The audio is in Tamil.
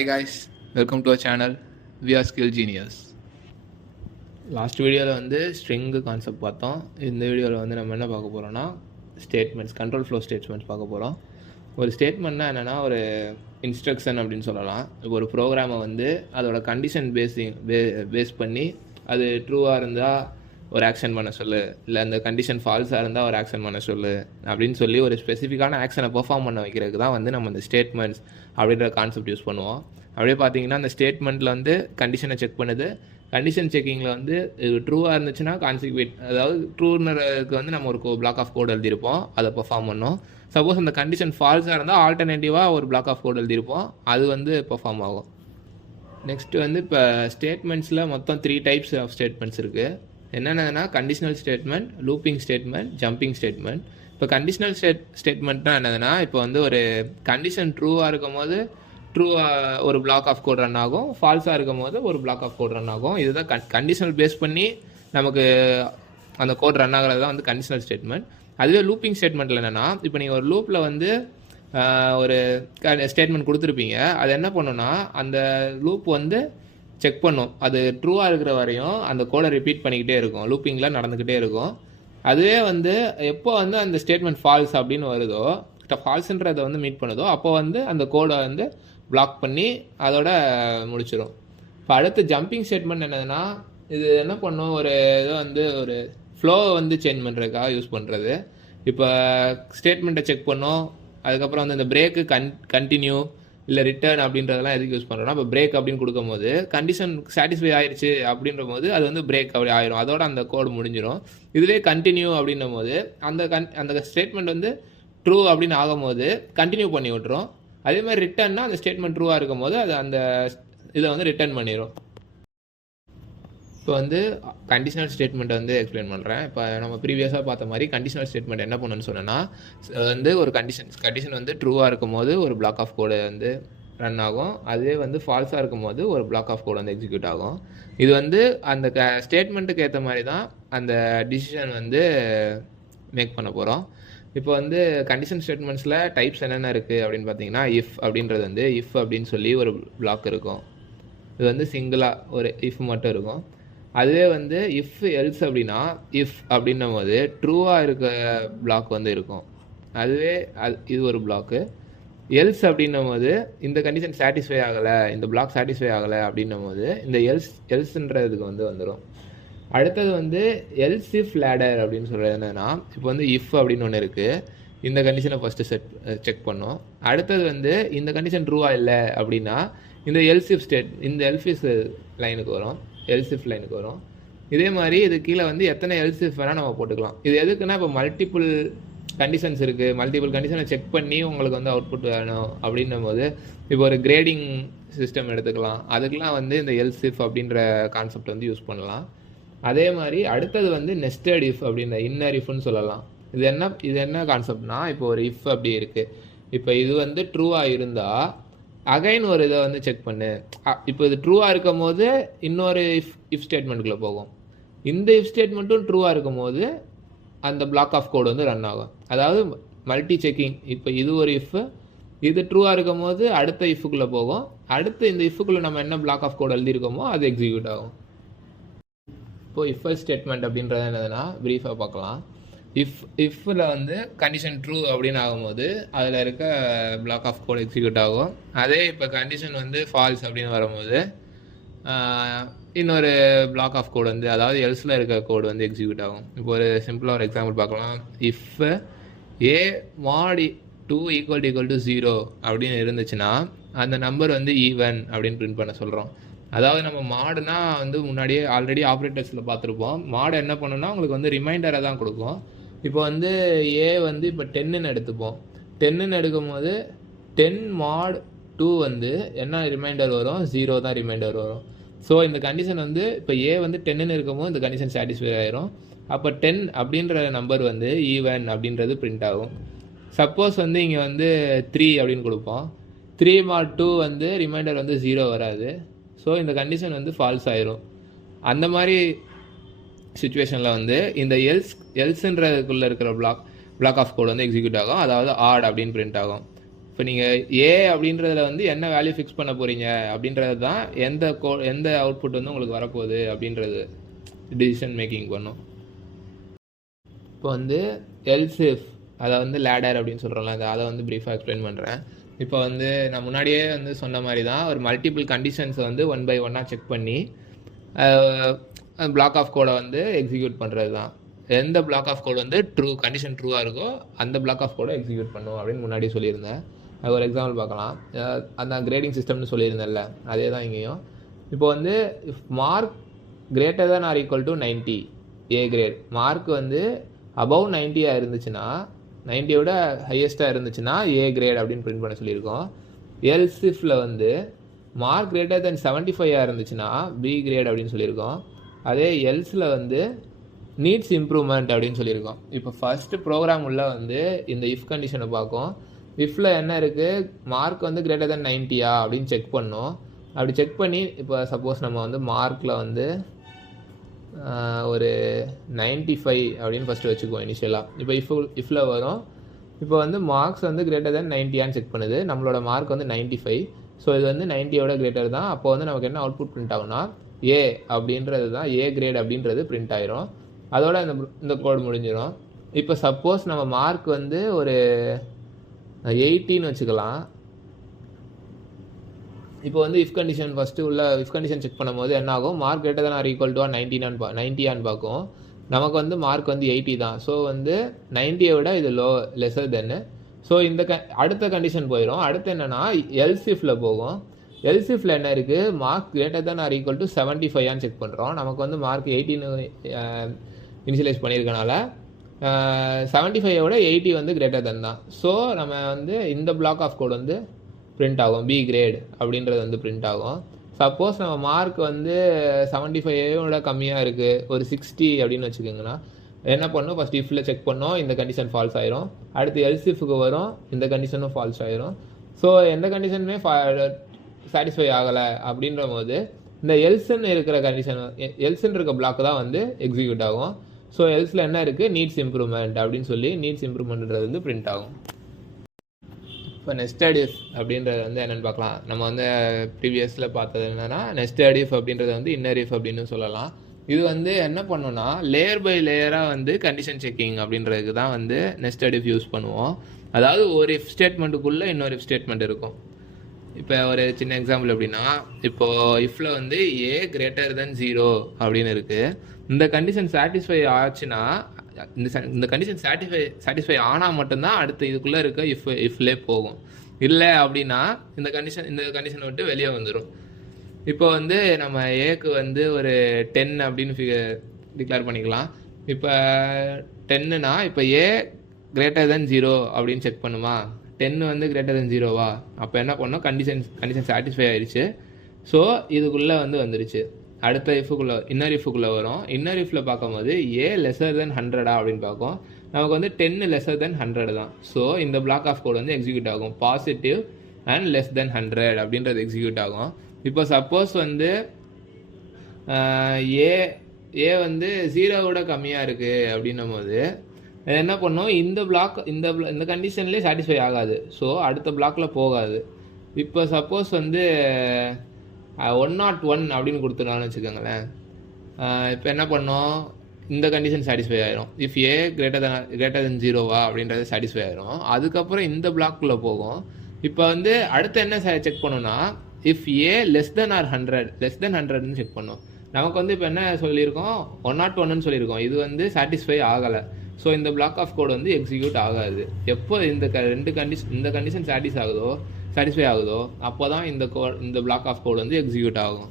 Hi guys, welcome to our channel. We are Skill Genius. Last வீடியோவில் வந்து ஸ்ட்ரிங்கு கான்செப்ட் பார்த்தோம். இந்த வீடியோவில் வந்து நம்ம என்ன பார்க்க போகிறோம்னா ஸ்டேட்மெண்ட்ஸ், கண்ட்ரோல் ஃப்ளோ ஸ்டேட்மெண்ட்ஸ் பார்க்க போகிறோம். ஒரு ஸ்டேட்மெண்ட்னா என்னென்னா ஒரு இன்ஸ்ட்ரக்ஷன் அப்படின்னு சொல்லலாம். இப்போ ஒரு ப்ரோக்ராமை வந்து அதோட கண்டிஷன் பேஸ் பண்ணி அது ட்ரூவாக இருந்தால் ஒரு ஆக்ஷன் பண்ண சொல்லு, இல்லை அந்த கண்டிஷன் ஃபால்ஸாக இருந்தால் ஒரு ஆக்ஷன் பண்ண சொல்லு அப்படின்னு சொல்லி ஒரு ஸ்பெசிஃபிக்கான ஆக்ஷனை பெர்ஃபார்ம் பண்ண வைக்கிறதுக்கு தான் வந்து நம்ம இந்த ஸ்டேட்மெண்ட்ஸ் அப்படின்ற கான்செப்ட் யூஸ் பண்ணுவோம். அப்படியே பார்த்தீங்கன்னா அந்த ஸ்டேட்மெண்ட்டில் வந்து கண்டிஷனை செக் பண்ணுது. கண்டிஷன் செக்கிங்கில் வந்து இது ட்ரூவாக இருந்துச்சுன்னா கான்சிக்வேட், அதாவது ட்ரூனருக்கு வந்து நம்ம ஒரு பிளாக் ஆஃப் கோட் எழுதியிருப்போம், அதை பெர்ஃபார்ம் பண்ணோம். சப்போஸ் அந்த கண்டிஷன் ஃபால்ஸாக இருந்தால் ஆல்டர்னேட்டிவாக ஒரு பிளாக் ஆஃப் கோட் எழுதியிருப்போம், அது வந்து பெர்ஃபார்ம் ஆகும். நெக்ஸ்ட்டு வந்து இப்போ ஸ்டேட்மெண்ட்ஸில் மொத்தம் 3 டைப்ஸ் ஆஃப் ஸ்டேட்மெண்ட்ஸ் இருக்குது. என்னென்னா conditional statement, looping statement, jumping statement. இப்போ கண்டிஷனல் ஸ்டேட்மெண்ட்னா என்னதுன்னா, இப்போ வந்து ஒரு கண்டிஷன் ட்ரூவாக இருக்கும் போது ஒரு பிளாக் ஆஃப் கோட் ரன் ஆகும், ஃபால்ஸாக இருக்கும் போது ஒரு பிளாக் ஆஃப் கோட் ரன் ஆகும். இதுதான் கண்டிஷனல் பேஸ் பண்ணி நமக்கு அந்த கோட் ரன் ஆகிறது தான் வந்து கண்டிஷனல் ஸ்டேட்மெண்ட். அதுவே லூப்பிங் ஸ்டேட்மெண்ட்டில் என்னென்னா, இப்போ நீங்கள் ஒரு லூப்பில் வந்து ஒரு ஸ்டேட்மெண்ட் கொடுத்துருப்பீங்க, அது என்ன பண்ணுன்னா அந்த லூப் வந்து செக் பண்ணும், அது ட்ரூவாக இருக்கிற வரையும் அந்த கோடை ரிப்பீட் பண்ணிக்கிட்டே இருக்கும், லூப்பிங்கில் நடந்துக்கிட்டே இருக்கும். அதுவே வந்து எப்போ வந்து அந்த ஸ்டேட்மெண்ட் ஃபால்ஸ் அப்படின்னு வருதோ, ஃபால்ஸுன்றதை வந்து மீட் பண்ணுதோ, அப்போ வந்து அந்த கோடை வந்து பிளாக் பண்ணி அதோட முடிச்சிடும். இப்போ அடுத்து ஜம்பிங் ஸ்டேட்மெண்ட் என்னதுன்னா, இது என்ன பண்ணும், ஒரு இதை வந்து ஒரு ஃப்ளோவை வந்து சேஞ்ச் பண்ணுறதுக்காக யூஸ் பண்ணுறது. இப்போ ஸ்டேட்மெண்ட்டை செக் பண்ணோம், அதுக்கப்புறம் வந்து இந்த பிரேக்கு கண்டினியூ இல்லை ரிட்டர்ன் அப்படின்றதெல்லாம் எதுக்கு யூஸ் பண்ணுறோம்னா, இப்போ பிரேக் அப்படின்னு கொடுக்கும்போது கண்டிஷன் சாட்டிஸ்ஃபை ஆயிடுச்சு அப்படின்ற போது அது வந்து பிரேக் அப்படி ஆயிரும், அதோட அந்த கோடு முடிஞ்சிடும். இதுவே கண்டினியூ அப்படின்னும் போது அந்த ஸ்டேட்மெண்ட் வந்து ட்ரூ அப்படின்னு ஆகும்போது கண்டினியூ பண்ணி விட்டுரும். அதே மாதிரி ரிட்டர்ன்னா அந்த ஸ்டேட்மெண்ட் ட்ரூவாக இருக்கும் போது அது அந்த இதை வந்து ரிட்டர்ன் பண்ணிடும். இப்போ வந்து கண்டிஷனல் ஸ்டேட்மெண்ட்டை வந்து எக்ஸ்பிளைன் பண்ணுறேன். இப்போ நம்ம ப்ரீவியஸாக பார்த்த மாதிரி கண்டிஷனல் ஸ்டேட்மெண்ட் என்ன பண்ணணும்னு சொன்னோன்னா, வந்து ஒரு கண்டிஷன் வந்து ட்ரூவாக இருக்கும் போது ஒரு பிளாக் ஆஃப் கோடு வந்து ரன் ஆகும், அதுவே வந்து ஃபால்ஸாக இருக்கும் போது ஒரு பிளாக் ஆஃப் கோடு வந்து எக்ஸிக்யூட் ஆகும். இது வந்து அந்த ஸ்டேட்மெண்ட்டுக்கு ஏற்ற மாதிரி தான் அந்த டிசிஷன் வந்து மேக் பண்ண போகிறோம். இப்போ வந்து கண்டிஷன் ஸ்டேட்மெண்ட்ஸில் டைப்ஸ் என்னென்ன இருக்குது அப்படின்னு பார்த்தீங்கன்னா, இஃப் அப்படின்றது வந்து இஃப் அப்படின்னு சொல்லி ஒரு பிளாக் இருக்கும். இது வந்து சிங்கிளாக ஒரு இஃப் மட்டும் இருக்கும். அதுவே வந்து இஃப் எல்ஸ் அப்படின்னா, இஃப் அப்படின்னும் போது ட்ரூவாக இருக்க பிளாக் வந்து இருக்கும், அதுவே இது ஒரு பிளாக்கு. எல்ஸ் அப்படின்னும் போது இந்த கண்டிஷன் சாட்டிஸ்ஃபை ஆகலை, இந்த பிளாக் சாட்டிஸ்ஃபை ஆகலை அப்படின்னும் போது இந்த எல்ஸ்ன்றதுக்கு வந்து வந்துடும். அடுத்தது வந்து எல்ஸ் இஃப் லேடர் அப்படின்னு சொல்கிறது என்னன்னா, இப்போ வந்து இஃப் அப்படின்னு ஒன்று இருக்குது, இந்த கண்டிஷனை ஃபஸ்ட்டு செக் பண்ணோம். அடுத்தது வந்து இந்த கண்டிஷன் ட்ரூவாக இல்லை அப்படின்னா இந்த எல்ஸ் இஃப் இந்த எல்ஸ் லைனுக்கு வரும், எல்ஸ் இஃப் லைனுக்கு வரும். இதே மாதிரி இது கீழே வந்து எத்தனை எல்ஸ் இஃப் வேணால் நம்ம போட்டுக்கலாம். இது எதுக்குன்னா, இப்போ மல்டிபிள் கண்டிஷன்ஸ் இருக்குது, மல்டிபிள் கண்டிஷனை செக் பண்ணி உங்களுக்கு வந்து அவுட்புட் வேணும் அப்படின்னும் போது, இப்போ ஒரு கிரேடிங் சிஸ்டம் எடுத்துக்கலாம், அதுக்கெலாம் வந்து இந்த எல்ஸ் இஃப் அப்படின்ற கான்செப்ட் வந்து யூஸ் பண்ணலாம். அதே மாதிரி அடுத்தது வந்து நெஸ்டட் இஃப் அப்படின்ற இன்னர் இஃப்னு சொல்லலாம். இது என்ன கான்செப்ட்னா, இப்போ ஒரு இஃப் அப்படி இருக்குது, இப்போ இது வந்து ட்ரூவாக இருந்தால் அகைன் ஒரு இதை வந்து செக் பண்ணு. இப்போ இது ட்ரூவாக இருக்கும் போது இன்னொரு இஃப் ஸ்டேட்மெண்ட்டுக்குள்ளே போகும், இந்த இஃப் ஸ்டேட்மெண்ட்டும் ட்ரூவாக இருக்கும் போது அந்த பிளாக் ஆஃப் கோடு வந்து ரன் ஆகும். அதாவது மல்டி செக்கிங். இப்போ இது ஒரு இஃப், இது ட்ரூவாக இருக்கும் போது அடுத்த இஃப்க்குள்ளே போகும், அடுத்து இந்த இஃப்க்குள்ளே நம்ம என்ன பிளாக் ஆஃப் கோடு எழுதியிருக்கோமோ அது எக்ஸிக்யூட் ஆகும். இப்போ இஃப் எல்ஸ் ஸ்டேட்மெண்ட் அப்படின்றது என்னதுன்னா ப்ரீஃபாக பார்க்கலாம். இஃப்பில் வந்து கண்டிஷன் ட்ரூ அப்படின்னு ஆகும்போது அதில் இருக்க பிளாக் ஆஃப் கோட் எக்ஸிக்யூட் ஆகும். அதே இப்போ கண்டிஷன் வந்து ஃபால்ஸ் அப்படின்னு வரும்போது இன்னொரு பிளாக் ஆஃப் கோட் வந்து, அதாவது எல்ஸில் இருக்க கோடு வந்து எக்ஸிக்யூட் ஆகும். இப்போ ஒரு சிம்பிளாக ஒரு எக்ஸாம்பிள் பார்க்கலாம். இஃப் ஏ மாட் 2 = 0 அப்படின்னு இருந்துச்சுன்னா அந்த நம்பர் வந்து ஈவன் அப்படின்னு பிரிண்ட் பண்ண சொல்கிறோம். அதாவது நம்ம மாடுனா வந்து முன்னாடியே ஆல்ரெடி ஆப்ரேட்டர்ஸில் பார்த்துருப்போம். மாடு என்ன பண்ணுன்னா உங்களுக்கு வந்து ரிமைண்டரை தான் கொடுக்கும். இப்போ வந்து ஏ வந்து இப்போ 10ன்னு எடுத்துப்போம். 10ன்னு எடுக்கும் போது 10 mod 2 வந்து என்ன ரிமைண்டர் வரும், 0 தான் ரிமைண்டர் வரும். ஸோ இந்த கண்டிஷன் வந்து இப்போ ஏ வந்து 10ன்னு இருக்கும்போது இந்த கண்டிஷன் சாட்டிஸ்ஃபை ஆயிரும். அப்போ 10 அப்படின்ற நம்பர் வந்து ஈவன் அப்படின்றது பிரிண்ட் ஆகும். சப்போஸ் வந்து இங்கே வந்து 3 அப்படின்னு கொடுப்போம், 3 mod 2 வந்து ரிமைண்டர் வந்து 0 வராது. ஸோ இந்த கண்டிஷன் வந்து ஃபால்ஸ் ஆயிரும். அந்த மாதிரி சுச்சுவேஷனில் வந்து இந்த எல்ஸ்ன்றதுக்குள்ளே இருக்கிற பிளாக் ஆஃப் கோட் வந்து எக்ஸிக்யூட் ஆகும், அதாவது ஆட் அப்படின்னு பிரிண்ட் ஆகும். இப்போ நீங்கள் ஏ அப்படின்றதுல வந்து என்ன வேல்யூ ஃபிக்ஸ் பண்ண போகிறீங்க அப்படின்றது தான் எந்த அவுட்புட் வந்து உங்களுக்கு வரப்போகுது அப்படின்றது டிசிஷன் மேக்கிங் பண்ணும். இப்போ வந்து எல்சிஃப் அதை வந்து லேடர் அப்படின்னு சொல்கிறோம்ல, அதை வந்து ப்ரீஃபாக எக்ஸ்பிளைன் பண்ணுறேன். இப்போ வந்து நான் முன்னாடியே வந்து சொன்ன மாதிரி தான் ஒரு மல்டிபிள் கண்டிஷன்ஸை வந்து 1 by 1 செக் பண்ணி பிளாக் ஆஃப் கோடை வந்து எக்ஸிக்யூட் பண்ணுறது தான். எந்த பிளாக் ஆஃப் கோட் வந்து கண்டிஷன் ட்ரூவாக இருக்கோ அந்த பிளாக் ஆஃப் கோடை எக்ஸிக்யூட் பண்ணும் அப்படின்னு முன்னாடி சொல்லியிருந்தேன். அது ஒரு எக்ஸாம்பிள் பார்க்கலாம். அந்த கிரேடிங் சிஸ்டம்னு சொல்லியிருந்தேன்ல, அதே தான் இங்கேயும். இப்போ வந்து if mark greater than or equal to 90 A grade, mark வந்து அபவ் 90 இருந்துச்சுன்னா, 90 விட ஹையஸ்ட்டாக இருந்துச்சுன்னா ஏ கிரேட் அப்படின்னு பிரிண்ட் பண்ண சொல்லியிருக்கோம். எல்சிஃபில் வந்து மார்க் கிரேட்டர் தென் 75 இருந்துச்சுன்னா பி கிரேட் அப்படின்னு சொல்லியிருக்கோம். அதே எல்ஸில் வந்து நீட்ஸ் இம்ப்ரூவ்மெண்ட் அப்படின்னு சொல்லியிருக்கோம். இப்போ ஃபஸ்ட்டு ப்ரோக்ராம் உள்ள வந்து இந்த இஃப் கண்டிஷனை பார்க்கும். இஃப்பில் என்ன இருக்குது, மார்க் வந்து கிரேட்டர் தென் 90 அப்படின்னு செக் பண்ணோம். அப்படி செக் பண்ணி இப்போ சப்போஸ் நம்ம வந்து மார்க்கில் வந்து ஒரு 95 அப்படின்னு ஃபஸ்ட்டு வச்சுக்குவோம் இனிஷியலாக. இப்போ இஃப்பில் வரும். இப்போ வந்து மார்க்ஸ் வந்து கிரேட்டர் தென் 90 செக் பண்ணுது. நம்மளோட மார்க் வந்து 95. ஸோ இது வந்து 90 கிரேட்டர் தான். அப்போ வந்து நமக்கு என்ன அவுட்புட் பிரிண்ட் ஆகும்னா ஏ அப்படின்றது தான், ஏ கிரேட் அப்படின்றது பிரிண்ட் ஆயிரும். அதோட இந்த கோட் முடிஞ்சிடும். இப்போ சப்போஸ் நம்ம மார்க் வந்து ஒரு 80 வச்சுக்கலாம். இப்போ வந்து இஃப் கண்டிஷன் ஃபஸ்ட்டு உள்ள இஃப் கண்டிஷன் செக் பண்ணும்போது என்ன ஆகும், mark greater than R equal to 90 பார்க்கும். நமக்கு வந்து மார்க் வந்து 80 தான். ஸோ வந்து 90 விட இது லெஸர் தென்னு. ஸோ இந்த அடுத்த கண்டிஷன் போயிடும். அடுத்து என்னென்னா எல்சிஃபில் போகும். எல்சிஃபில் என்ன இருக்குது, mark greater than R equal to 75 check பண்ணுறோம். நமக்கு வந்து மார்க் 18 இனிஷியலைஸ் பண்ணியிருக்கனால 75 விட 80 வந்து கிரேட்டர் தென் தான். ஸோ நம்ம வந்து இந்த பிளாக் ஆஃப் கோட் வந்து பிரிண்ட் ஆகும், பி கிரேட் அப்படின்றது வந்து பிரிண்ட் ஆகும். சப்போஸ் நம்ம மார்க் வந்து 75 கம்மியாக இருக்குது, ஒரு 60 அப்படின்னு வச்சுக்கோங்கன்னா என்ன பண்ணும், ஃபஸ்ட் இஃபில் செக் பண்ணோம், இந்த கண்டிஷன் ஃபால்ஸ் ஆயிரும். அடுத்து எல்சிஃபுக்கு வரும், இந்த கண்டிஷனும் ஃபால்ஸ் ஆயிரும். ஸோ எந்த கண்டிஷனுமே சாட்டிஸ்ஃபை ஆகலை அப்படின்ற போது இந்த எல்ஸ்ன்னு இருக்கிற கண்டிஷன், எல்ஸ்ன்னு இருக்க பிளாக் தான் வந்து எக்ஸிக்யூட் ஆகும். ஸோ எல்ஸில் என்ன இருக்குது, நீட்ஸ் இம்ப்ரூவ்மெண்ட் அப்படின்னு சொல்லி நீட்ஸ் இம்ப்ரூவ்மெண்ட்ன்றது வந்து பிரிண்ட் ஆகும். இப்போ நெஸ்டட் இஃப் அப்படின்றது வந்து என்னென்னு பார்க்கலாம். நம்ம வந்து ப்ரீவியஸில் பார்த்தது என்னென்னா நெஸ்டட் இஃப் அப்படின்றத வந்து இன்னர் இஃப் அப்படின்னு சொல்லலாம். இது வந்து என்ன பண்ணோன்னா லேயர் பை லேயராக வந்து கண்டிஷன் செக்கிங் அப்படின்றதுக்கு தான் வந்து நெஸ்டட் இஃப் யூஸ் பண்ணுவோம். அதாவது ஒரு இஃப் ஸ்டேட்மெண்ட்டுக்குள்ளே இன்னொரு இஃப் ஸ்டேட்மெண்ட் இருக்கும். இப்போ ஒரு சின்ன எக்ஸாம்பிள் எப்படின்னா, இப்போது இஃப்பில் வந்து ஏ கிரேட்டர் தென் 0 அப்படின்னு இருக்குது. இந்த கண்டிஷன் சாட்டிஸ்ஃபை ஆச்சுன்னா, இந்த கண்டிஷன் சாட்டிஸ்ஃபை ஆனால் மட்டும்தான் அடுத்து இதுக்குள்ளே இருக்க இஃப்லே போகும். இல்லை அப்படின்னா இந்த கண்டிஷனை விட்டு வெளியே வந்துடும். இப்போ வந்து நம்ம ஏக்கு வந்து ஒரு 10 அப்படின்னு டிக்ளேர் பண்ணிக்கலாம். இப்போ 10னா இப்போ ஏ கிரேட்டர் தென் 0 அப்படின்னு செக் பண்ணுமா, 10 வந்து கிரேட்டர் தென் 0வா, அப்போ என்ன பண்ணோம், கண்டிஷன் சாட்டிஸ்ஃபை ஆயிடுச்சு. ஸோ இதுக்குள்ளே வந்து வந்துருச்சு. அடுத்த இஃபுக்குள்ளே இன்னர் இஃபுக்குள்ளே வரும். இன்னர் இஃபில் பார்க்கும்போது ஏ லெஸர் தென் 100 அப்படின்னு பார்க்கும். நமக்கு வந்து 10 லெஸர் தென் 100 தான். ஸோ இந்த பிளாக் ஆஃப் கோட் வந்து எக்ஸிக்யூட் ஆகும். பாசிட்டிவ் அண்ட் லெஸ் தென் 100 அப்படின்றது எக்ஸிக்யூட் ஆகும். இப்போ சப்போஸ் வந்து ஏ வந்து 0 கம்மியாக இருக்குது அப்படின்னும் போது என்ன பண்ணும், இந்த கண்டிஷன்லேயே சாட்டிஸ்ஃபை ஆகாது. ஸோ அடுத்த பிளாக்கில் போகாது. இப்போ சப்போஸ் வந்து 101 அப்படின்னு கொடுத்துருக்கான்னு வச்சுக்கோங்களேன். இப்போ என்ன பண்ணோம், இந்த கண்டிஷன் சாட்டிஸ்ஃபை ஆயிரும். இஃப் ஏ கிரேட்டர் தென் 0வா அப்படின்றது சாட்டிஸ்ஃபை ஆயிரும். அதுக்கப்புறம் இந்த பிளாக்குள்ளே போகும். இப்போ வந்து அடுத்து என்ன செக் பண்ணோன்னா, இஃப் ஏ லெஸ் தென் 100ன்னு செக் பண்ணோம். நமக்கு வந்து இப்போ என்ன சொல்லியிருக்கோம், 101ன்னு சொல்லியிருக்கோம். இது வந்து சாட்டிஸ்ஃபை ஆகலை. ஸோ இந்த பிளாக் ஆஃப் கோட் வந்து எக்ஸிக்யூட் ஆகாது. எப்போ இந்த கண்டிஷன் சாட்டிஸ்ஃபை ஆகுதோ அப்போ தான் இந்த பிளாக் ஆஃப் கோட் வந்து எக்ஸிக்யூட் ஆகும்.